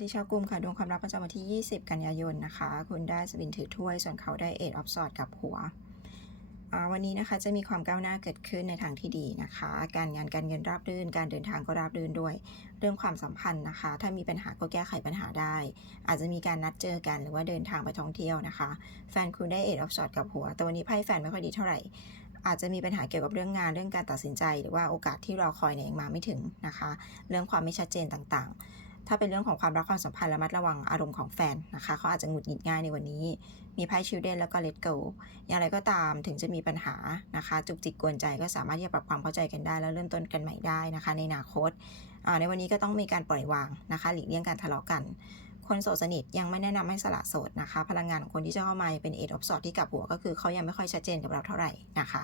ดิชาวกลุ่มค่ะดวงความรักประจำวันที่ 20 กันยายนนะคะ คุณได้สวินถือถ้วย ส่วนเขาได้เอทออฟสอดกับหัว วันนี้นะคะจะมีความก้าวหน้าเกิดขึ้นในทางที่ดีนะคะ การงานการเงินราบรื่น การเดินทางก็ราบรื่นด้วย เรื่องความสัมพันธ์นะคะ ถ้ามีปัญหาก็แก้ไขปัญหาได้ อาจจะมีการนัดเจอกันหรือว่าเดินทางไปท่องเที่ยวนะคะ แฟนคุณได้เอทออฟสอดกับหัวแต่วันนี้ไพ่แฟนไม่ค่อยดีเท่าไหร่อาจจะมีปัญหาเกี่ยวกับเรื่องงานเรื่องการตัดสินใจ หรือว่าโอกาสที่รอคอยเนี่ยยังมาไม่ถึงนะคะ เรื่องความไม่ชัดเจนต่างๆ ถ้าเป็นเรื่องของความรักความสัมพันธ์ระมัดระวังอารมณ์ของแฟนนะคะเขาอาจจะหงุดหงิดง่ายในวันนี้ มีไพ่ชิลเดนแล้วก็เลตโกอย่างไรก็ตามถึงจะมีปัญหานะคะจุกจิกกวนใจก็สามารถที่จะปรับความเข้าใจกันได้ แล้วเริ่มต้นกันใหม่ได้นะคะในอนาคตในวันนี้ก็ต้องมีการปล่อยวางนะคะ หลีกเลี่ยงการทะเลาะกันคนโสดสนิทยังไม่แนะนำให้สละโสดนะคะ พลังงานของคนที่จะเข้ามาเป็นเอทออฟสอดที่กลับหัวก็คือเขายังไม่ค่อยชัดเจนกับเราเท่าไหร่นะคะ